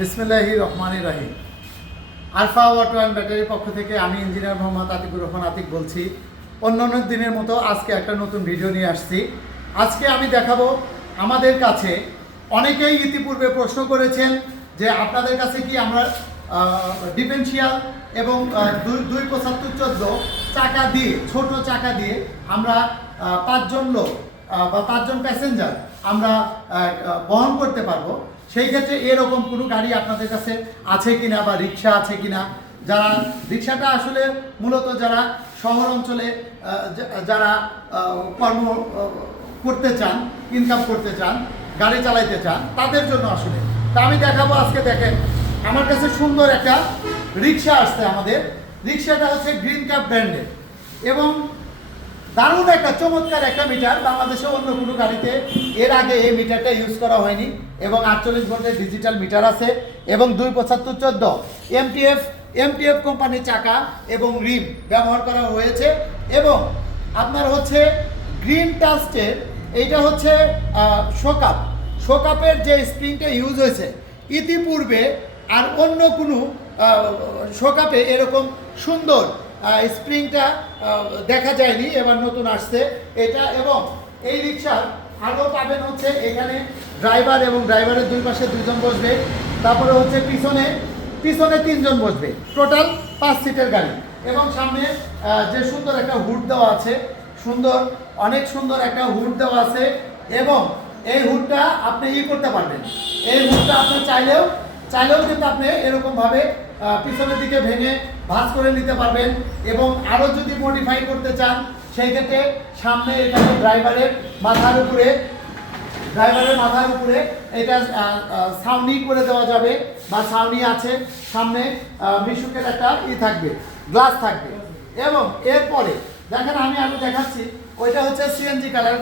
বিসমিল্লাহি রহমানির রাহিম Alfa water and ব্যাটারির পক্ষ থেকে আমি ইঞ্জিনিয়ার মোহাম্মদ আতিকুর রহমান আতিক বলছি। অন্য অন্য দিনের মতো আজকে একটা নতুন ভিডিও নিয়ে আসছি। আজকে আমি দেখাবো আমাদের কাছে অনেকেই ইতিপূর্বে প্রশ্ন করেছেন যে আপনাদের কাছে কি আমরা ডিফেন্সিয়াল এবং দুই দুই পঁচাত্তর চোদ্দ চাকা দিয়ে, ছোট চাকা দিয়ে আমরা পাঁচজন লোক বা পাঁচজন প্যাসেঞ্জার আমরা বহন করতে পারব। সেই ক্ষেত্রে এরকম কোনো গাড়ি আপনাদের কাছে আছে কিনা বা রিক্সা আছে কিনা? যারা, রিক্সাটা আসলে মূলত যারা শহর অঞ্চলে যারা কর্ম করতে চান ইনকাম করতে চান, গাড়ি চালাইতে চান, তাদের জন্য আসলে। তা আমি দেখাবো আজকে, দেখেন, আমার কাছে সুন্দর একটা রিক্সা আসছে আমাদের। রিক্সাটা হচ্ছে গ্রিন ক্যাপ ব্র্যান্ডের। এবং দারুণ একটা চমৎকার একটা মিটার বাংলাদেশে অন্য কোনো গাড়িতে এর আগে এই মিটারটা ইউজ করা হয়নি এবং আটচল্লিশ ঘন্টের ডিজিটাল মিটার আছে এবং দুই পঁচাত্তর চোদ্দ। এমটিএফ এমটিএফ কোম্পানির চাকা এবং রিম ব্যবহার করা হয়েছে এবং আপনার হচ্ছে গ্রিন টাস্টের এইটা হচ্ছে শোকাপ শোকাপের যে স্প্রিংটা ইউজ হয়েছে, ইতিপূর্বে আর অন্য কোনো শোকাপে এরকম সুন্দর স্প্রিংটা দেখা যায়নি, এবার নতুন আসছে। এটা এবং এই রিক্সার আরও পাবেন হচ্ছে এখানে ড্রাইভার এবং ড্রাইভারের দুই পাশে দুজন বসবে। তারপরে হচ্ছে পিছনে পিছনে তিনজন বসবে। টোটাল পাঁচ সিটের গাড়ি। এবং সামনে যে সুন্দর একটা হুড দেওয়া আছে, সুন্দর, অনেক সুন্দর একটা হুড দেওয়া আছে। এবং এই হুডটা আপনি ই করতে পারবেন। এই হুডটা আপনি চাইলেও চাইলেও কিন্তু আপনি এরকমভাবে পিছনের দিকে ভেঙে ভাঁজ করে নিতে পারবেন এবং আরও যদি মডিফাই করতে চান, সেই ক্ষেত্রে সামনে এখানে ড্রাইভারের মাথার উপরে ড্রাইভারের মাথার উপরে এটা সাউনি করে দেওয়া যাবে বা ছাউনি আছে, সামনে মিশুকের একটা ই থাকবে গ্লাস থাকবে। এবং এরপরে, দেখেন আমি আগে দেখাচ্ছি, ওইটা হচ্ছে সিএনজি কালার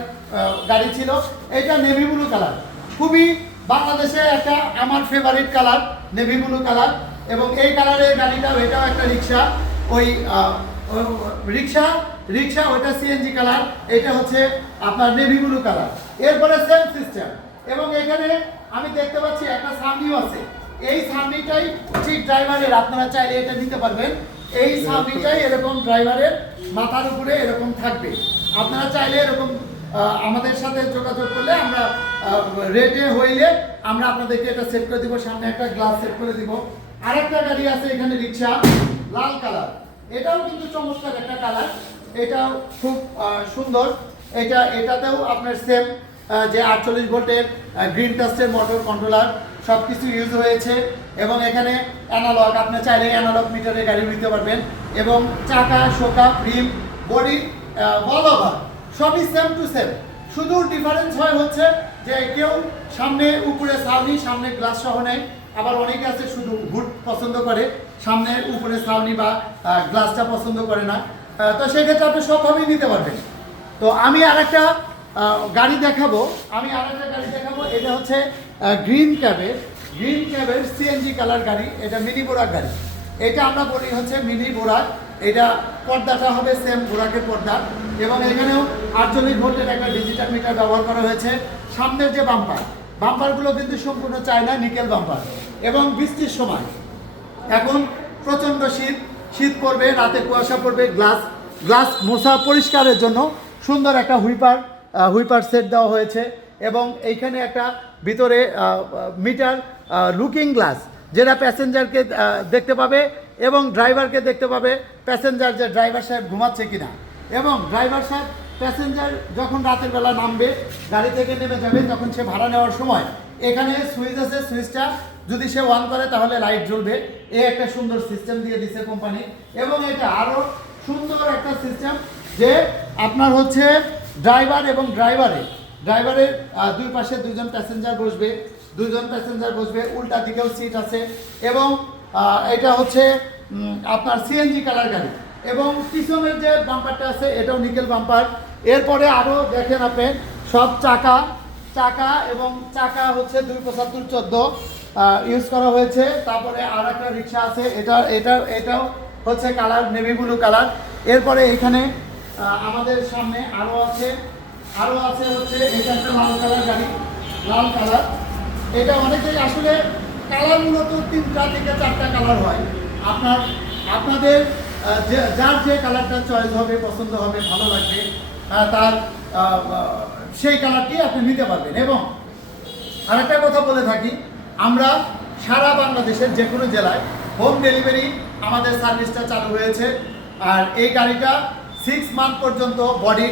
গাড়ি ছিল এটা নেভি ব্লু কালার খুবই বাংলাদেশে একটা আমার favourite colour navy blue colour এবং এই কালারের গাড়িটাও এটাও একটা রিক্সা। ওই রিক্সা রিক্সা ওইটা সিএনজি কালার এটা হচ্ছে আপনার নেভি ব্লু কালার। এরপরে সেম সিস্টেম এবং এখানে আমি দেখতে পাচ্ছি একটা সামনিও আছে। এই সামনিটাই ঠিক ড্রাইভারের আপনারা চাইলে এটা নিতে পারবেন। এই সামনিটাই এরকম ড্রাইভারের মাথার উপরে এরকম থাকবে। আপনারা চাইলে এরকম আমাদের সাথে যোগাযোগ করলে আমরা রেটে হইলে আমরা আপনাদেরকে এটা সেট করে দিব। সামনে একটা গ্লাস সেট করে দিব। আরেকটা গাড়ি আছে এখানে রিক্সা, লাল কালার। এটাও কিন্তু চমৎকার একটা কালার। এটাও খুব সুন্দর। এটা, এটাতেও আপনার সেম যে আটচল্লিশ ভোল্টের গ্রিন টাস্টের মোটর কন্ট্রোলার সব কিছু ইউজ হয়েছে। এবং এখানে অ্যানালগ আপনি চাইলে অ্যানালগ মিটারে গাড়ি নিতে পারবেন। এবং চাকা, শোকা রিম বডি বল ওভার সবই সেম টু সেম শুধু ডিফারেন্স হয় হচ্ছে যে কেউ সামনে উপরে ছাউনি, সামনে গ্লাস সহ নেয়। আবার অনেকে আছে শুধু হুড পছন্দ করে সামনে উপরে ছাউনি বা গ্লাসটা পছন্দ করে না। তো সেক্ষেত্রে আপনি সবভাবেই নিতে পারবেন। তো আমি আরেকটা আহ, গাড়ি দেখাবো। আমি আর একটা গাড়ি দেখাবো। এটা হচ্ছে গ্রিন ক্যাবের গ্রিন ক্যাবের সিএনজি কালার গাড়ি। এটা মিনি বোরাক গাড়ি। এটা আমরা বলি হচ্ছে মিনি বোরাক। এটা পর্দাটা হবে সেম বোরাকের পর্দা। এবং এখানেও আটচল্লিশ ভোল্টের একটা ডিজিটাল মিটার ব্যবহার করা হয়েছে। সামনের যে বাম্পার বাম্পারগুলো কিন্তু সম্পূর্ণ চায়না নিকেল বাম্পার এবং বৃষ্টির সময়। এখন প্রচণ্ড শীত শীত পড়বে, রাতে কুয়াশা পড়বে, গ্লাস গ্লাস মশা পরিষ্কারের জন্য সুন্দর একটা হুইপার হুইপার সেট দেওয়া হয়েছে এবং এইখানে একটা ভিতরে মিটার লুকিং গ্লাস, যেটা প্যাসেঞ্জারকে দেখতে পাবে এবং ড্রাইভারকে দেখতে পাবে প্যাসেঞ্জার যে ড্রাইভার সাহেব ঘুমাচ্ছে কিনা। এবং ড্রাইভার সাহেব প্যাসেঞ্জার যখন রাতের বেলা নামবে, গাড়ি থেকে নেমে যাবে তখন সে ভাড়া নেওয়ার সময়। এখানে সুইচ আছে, সুইচটা যদি সে অন করে তাহলে লাইট জ্বলবে। এ একটা সুন্দর সিস্টেম দিয়ে দিছে কোম্পানি এবং এটা আরও সুন্দর একটা সিস্টেম যে আপনার হচ্ছে ড্রাইভার এবং ড্রাইভারে ড্রাইভারের দুই পাশে দুজন প্যাসেঞ্জার বসবে। দুজন প্যাসেঞ্জার বসবে, উল্টা দিকেও সিট আছে। এবং এটা হচ্ছে আপনার সিএনজি কালার গাড়ি। এবং পিছনের যে বাম্পারটা আছে, এটাও নিকেল বাম্পার এরপরে আরও দেখেন আপনি, সব চাকা চাকা এবং চাকা হচ্ছে দুই পঁচাত্তর চোদ্দ ইউজ করা হয়েছে। তারপরে আর একটা রিক্সা আছে, এটা এটা, এটাও হচ্ছে কালার নেভি ব্লু কালার এরপরে এখানে আমাদের সামনে আরও আছে আরও আছে হচ্ছে, এটা একটা লাল কালার গাড়ি, লাল কালার এটা অনেকেই আসলে কালার মূলত তিনটা থেকে চারটা কালার হয়। আপনার, আপনাদের যার যে কালারটা চয়েস হবে, পছন্দ হবে, ভালো লাগবে তার সেই কালারটি আপনি নিতে পারবেন। এবং আরেকটা কথা বলে থাকি, আমরা সারা বাংলাদেশের যে কোনো জেলায় হোম ডেলিভারি আমাদের সার্ভিসটা চালু হয়েছে। আর এই গাড়িটা সিক্স মান্থ পর্যন্ত বডি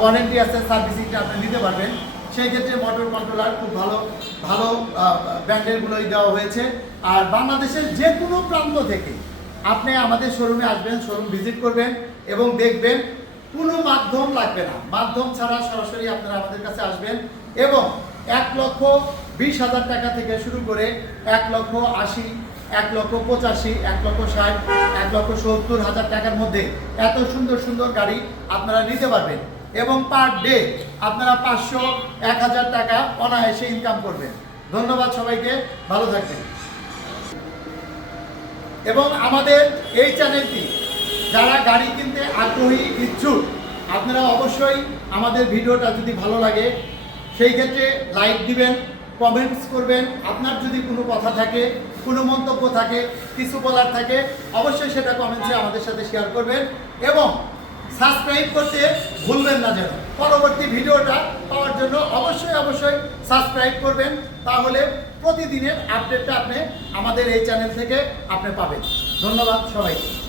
ওয়ারেন্টি আছে সার্ভিসিংটা আপনি নিতে পারবেন। সেই ক্ষেত্রে মোটর কন্ট্রোলার খুব ভালো ভালো ব্র্যান্ডেরগুলোই দেওয়া হয়েছে। আর বাংলাদেশের যে কোনো প্রান্ত থেকে আপনি আমাদের শোরুমে আসবেন, শোরুম ভিজিট করবেন এবং দেখবেন কোনো মাধ্যম লাগবে না। মাধ্যম ছাড়া সরাসরি আপনারা আমাদের কাছে আসবেন এবং এক লক্ষ বিশ হাজার টাকা থেকে শুরু করে এক লক্ষ আশি, এক লক্ষ পঁচাশি, এক লক্ষ ষাট, এক লক্ষ সত্তর হাজার টাকার মধ্যে এত সুন্দর সুন্দর গাড়ি আপনারা নিতে পারবেন এবং পার ডে আপনারা পাঁচশো, এক হাজার টাকা অনায়াসে ইনকাম করবেন। ধন্যবাদ সবাইকে, ভালো থাকবেন। এবং আমাদের এই চ্যানেলটি, যারা গাড়ি কিনতে আগ্রহী, ইচ্ছুক, আপনারা অবশ্যই আমাদের ভিডিওটা যদি ভালো লাগে, সেই ক্ষেত্রে লাইক দিবেন, কমেন্টস করবেন। আপনার যদি কোনো কথা থাকে, কোনো মন্তব্য থাকে, কিছু বলার থাকে, অবশ্যই সেটা কমেন্টসে আমাদের সাথে শেয়ার করবেন এবং সাবস্ক্রাইব করতে ভুলবেন না যেন। পরবর্তী ভিডিওটা পাওয়ার জন্য অবশ্যই অবশ্যই সাবস্ক্রাইব করবেন। তাহলে প্রতিদিনের আপডেটটা আপনি আমাদের এই চ্যানেল থেকে আপনি পাবেন। ধন্যবাদ সবাইকে।